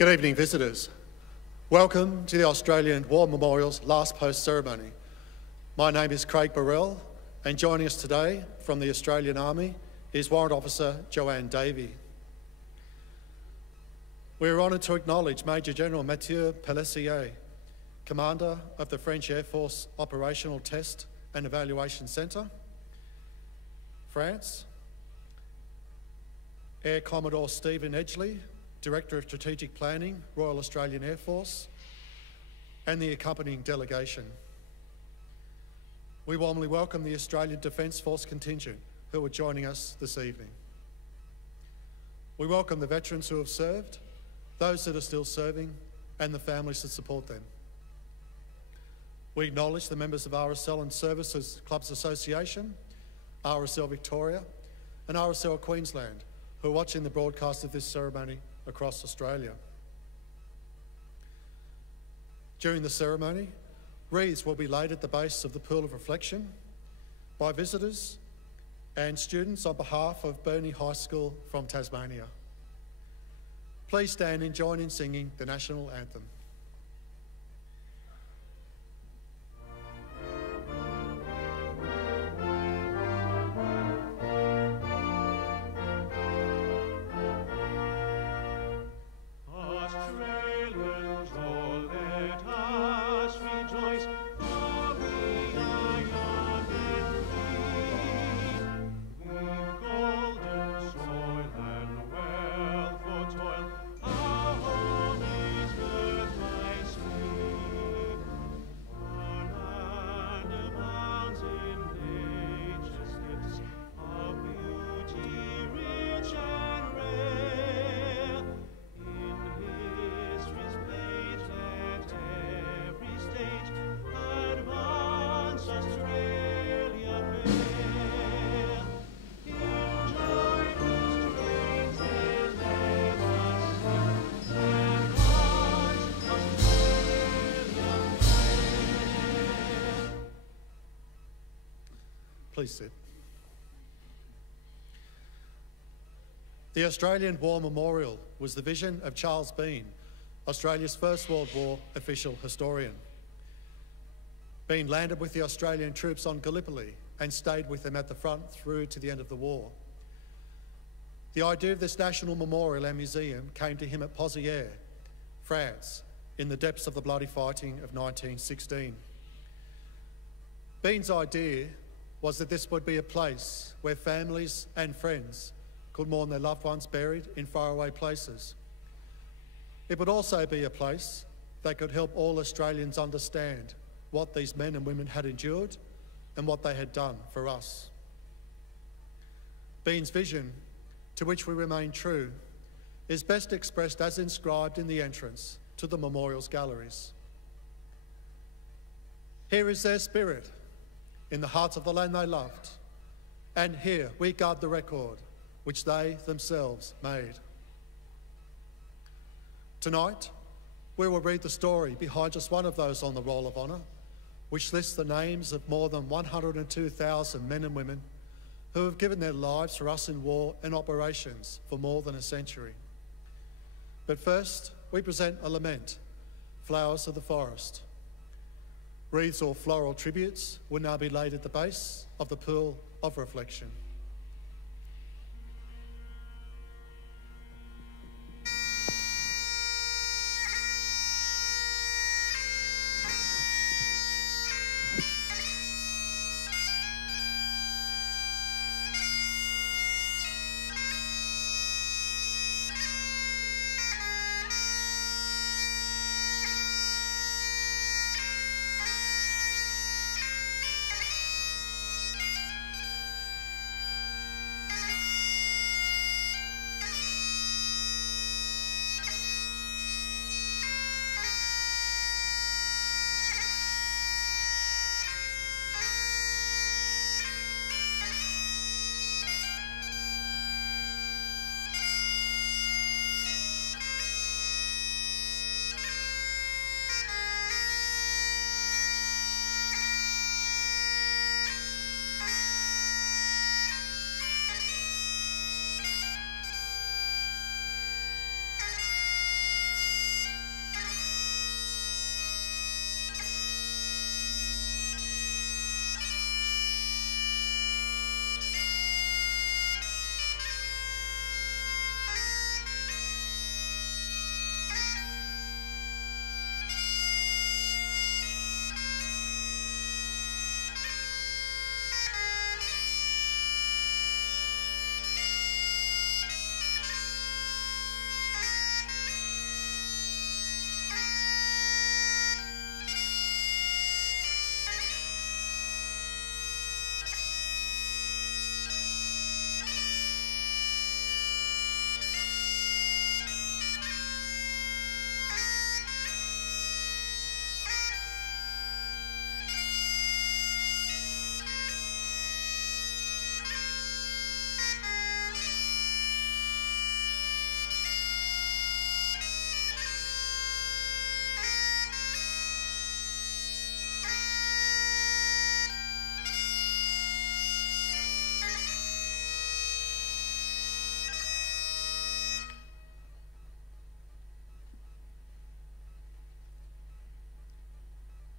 Good evening, visitors. Welcome to the Australian War Memorial's last post ceremony. My name is Craig Burrell, and joining us today from the Australian Army is Warrant Officer Joanne Davey. We are honoured to acknowledge Major General Mathieu Pellissier, Commander of the French Air Force Operational Test and Evaluation Centre, France, Air Commodore Stephen Edgley, Director of Strategic Planning, Royal Australian Air Force, and the accompanying delegation. We warmly welcome the Australian Defence Force contingent who are joining us this evening. We welcome the veterans who have served, those that are still serving, and the families that support them. We acknowledge the members of RSL and Services Clubs Association, RSL Victoria, and RSL Queensland who are watching the broadcast of this ceremony across Australia. During the ceremony, wreaths will be laid at the base of the Pool of Reflection by visitors and students on behalf of Burnie High School from Tasmania. Please stand and join in singing the National Anthem. Please sit. The Australian War Memorial was the vision of Charles Bean, Australia's First World War official historian. Bean landed with the Australian troops on Gallipoli and stayed with them at the front through to the end of the war. The idea of this national memorial and museum came to him at Pozières, France, in the depths of the bloody fighting of 1916. Bean's idea was that this would be a place where families and friends could mourn their loved ones buried in faraway places. It would also be a place that could help all Australians understand what these men and women had endured and what they had done for us. Bean's vision, to which we remain true, is best expressed as inscribed in the entrance to the memorial's galleries. Here is their spirit, in the hearts of the land they loved, and here we guard the record which they themselves made. Tonight, we will read the story behind just one of those on the Roll of Honour, which lists the names of more than 102,000 men and women who have given their lives for us in war and operations for more than a century. But first, we present a lament, Flowers of the Forest. Wreaths or floral tributes will now be laid at the base of the Pool of Reflection.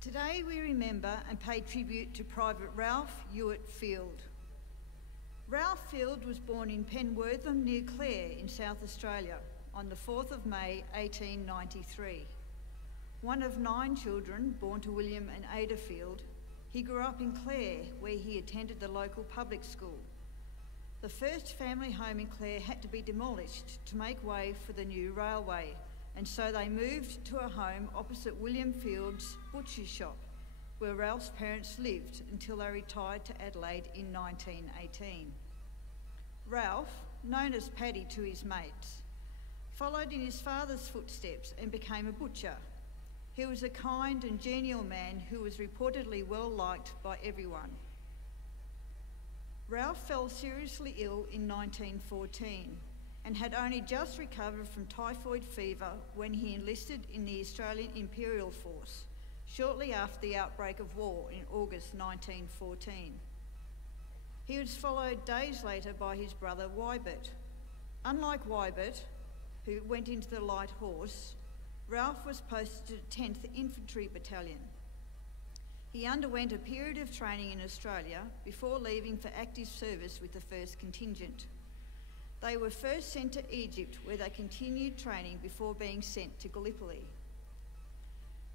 Today we remember and pay tribute to Private Ralph Ewart Field. Ralph Field was born in Penwortham near Clare in South Australia on the 4th of May 1893. One of 9 children born to William and Ada Field, he grew up in Clare where he attended the local public school. The first family home in Clare had to be demolished to make way for the new railway, and so they moved to a home opposite William Field's butcher's shop, where Ralph's parents lived until they retired to Adelaide in 1918. Ralph, known as Paddy to his mates, followed in his father's footsteps and became a butcher. He was a kind and genial man who was reportedly well liked by everyone. Ralph fell seriously ill in 1914 and had only just recovered from typhoid fever when he enlisted in the Australian Imperial Force, shortly after the outbreak of war in August 1914. He was followed days later by his brother Wybert. Unlike Wybert, who went into the Light Horse, Ralph was posted to 10th Infantry Battalion. He underwent a period of training in Australia before leaving for active service with the 1st Contingent. They were first sent to Egypt, where they continued training before being sent to Gallipoli.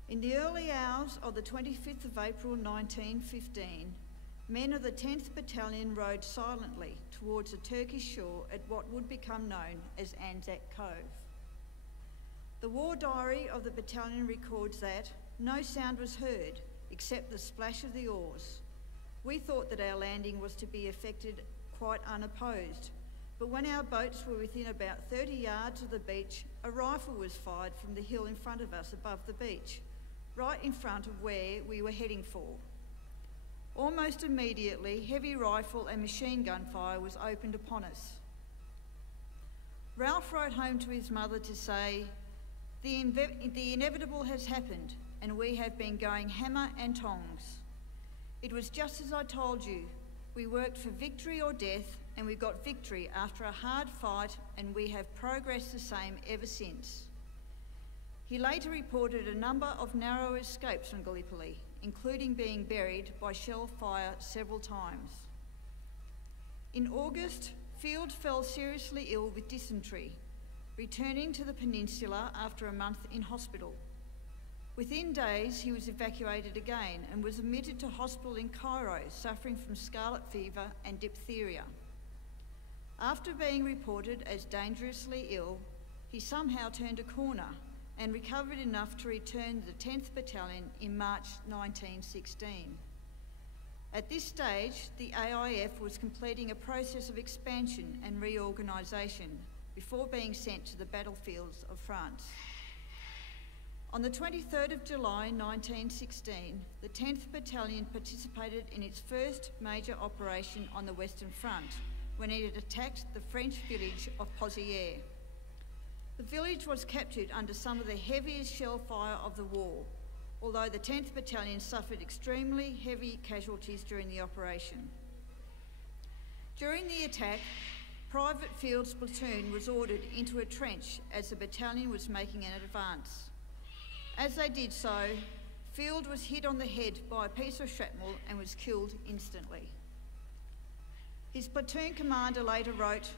In the early hours of the 25th of April 1915, men of the 10th Battalion rowed silently towards the Turkish shore at what would become known as Anzac Cove. The war diary of the battalion records that no sound was heard except the splash of the oars. We thought that our landing was to be effected quite unopposed, but when our boats were within about 30 yards of the beach, a rifle was fired from the hill in front of us above the beach, right in front of where we were heading for. Almost immediately, heavy rifle and machine gun fire was opened upon us. Ralph wrote home to his mother to say, the inevitable has happened, and we have been going hammer and tongs. It was just as I told you. We worked for victory or death, and we got victory after a hard fight, and we have progressed the same ever since. He later reported a number of narrow escapes from Gallipoli, including being buried by shell fire several times. In August, Field fell seriously ill with dysentery, returning to the peninsula after a month in hospital. Within days, he was evacuated again and was admitted to hospital in Cairo, suffering from scarlet fever and diphtheria. After being reported as dangerously ill, he somehow turned a corner and recovered enough to return to the 10th Battalion in March 1916. At this stage, the AIF was completing a process of expansion and reorganisation before being sent to the battlefields of France. On the 23rd of July 1916, the 10th Battalion participated in its first major operation on the Western Front when it had attacked the French village of Pozières. The village was captured under some of the heaviest shell fire of the war, although the 10th Battalion suffered extremely heavy casualties during the operation. During the attack, Private Field's platoon was ordered into a trench as the battalion was making an advance. As they did so, Field was hit on the head by a piece of shrapnel and was killed instantly. His platoon commander later wrote,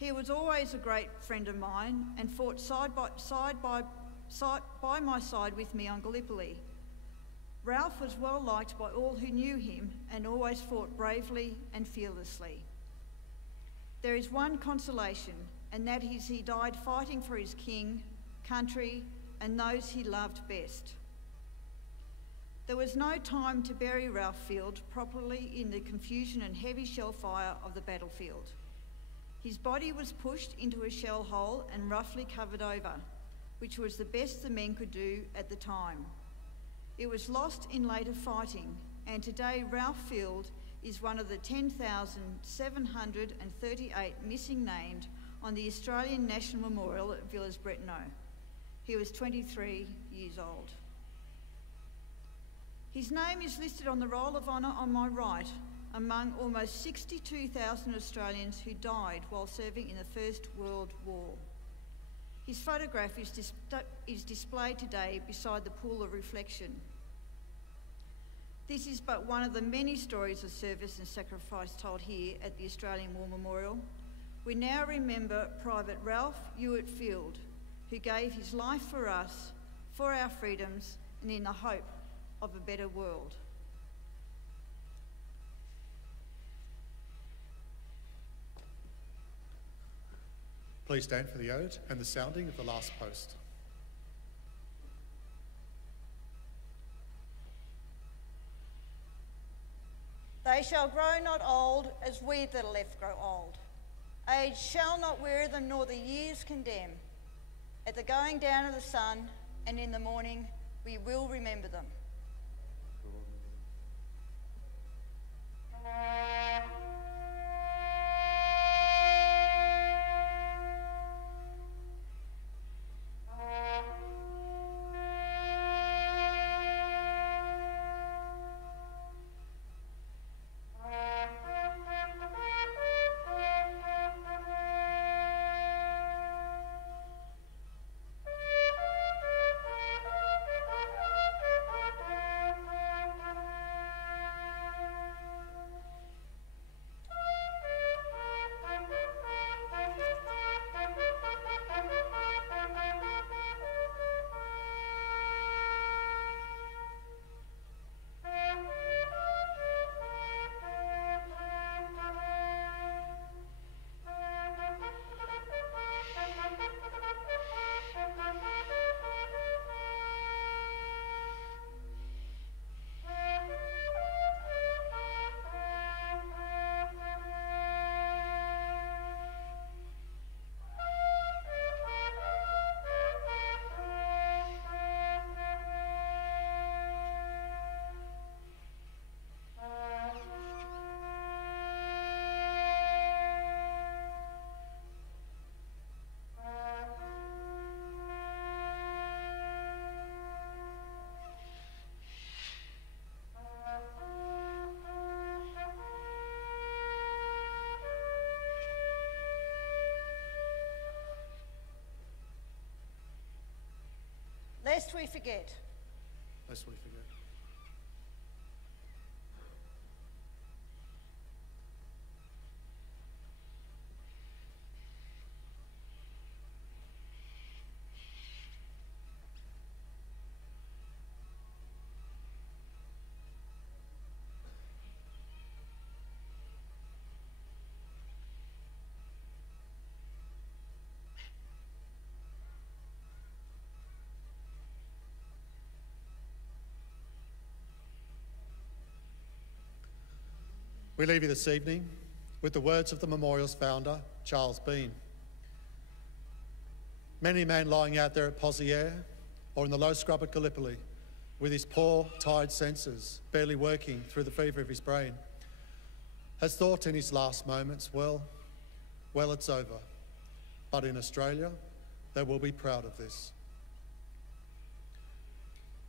"He was always a great friend of mine and fought side by my side with me on Gallipoli. Ralph was well liked by all who knew him and always fought bravely and fearlessly. There is one consolation, and that is he died fighting for his king, country, and those he loved best." There was no time to bury Ralph Field properly in the confusion and heavy shell fire of the battlefield. His body was pushed into a shell hole and roughly covered over, which was the best the men could do at the time. It was lost in later fighting, and today Ralph Field is one of the 10,738 missing named on the Australian National Memorial at Villers-Bretonneux. He was 23 years old. His name is listed on the Roll of Honour on my right, among almost 62,000 Australians who died while serving in the First World War. His photograph is displayed today beside the pool of reflection. This is but one of the many stories of service and sacrifice told here at the Australian War Memorial. We now remember Private Ralph Ewart Field, who gave his life for us, for our freedoms, and in the hope of a better world. Please stand for the ode and the sounding of the last post. They shall grow not old as we that are left grow old. Age shall not weary them, nor the years condemn. At the going down of the sun and in the morning, we will remember them. Lest we forget. Lest we forget. We leave you this evening with the words of the memorial's founder, Charles Bean. Many a man lying out there at Poziere or in the low scrub at Gallipoli with his poor, tired senses barely working through the fever of his brain has thought in his last moments, well, it's over. But in Australia, they will be proud of this.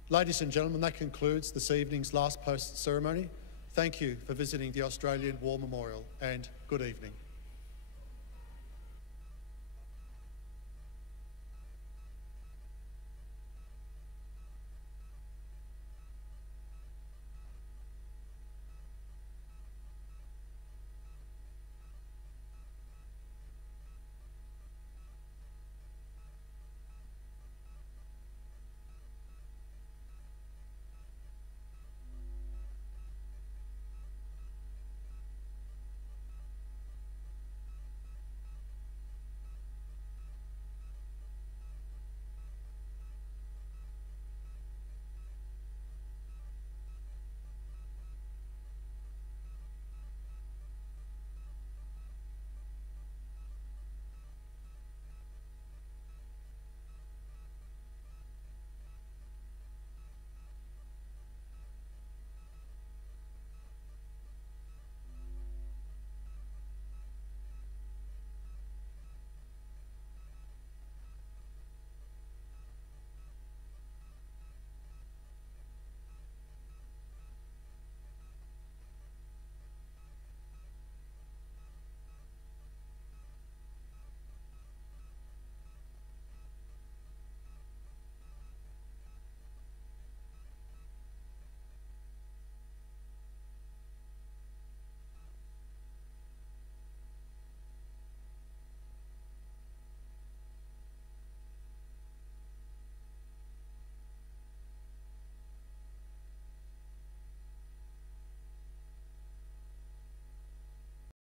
Ladies and gentlemen, that concludes this evening's last post ceremony. Thank you for visiting the Australian War Memorial, and good evening.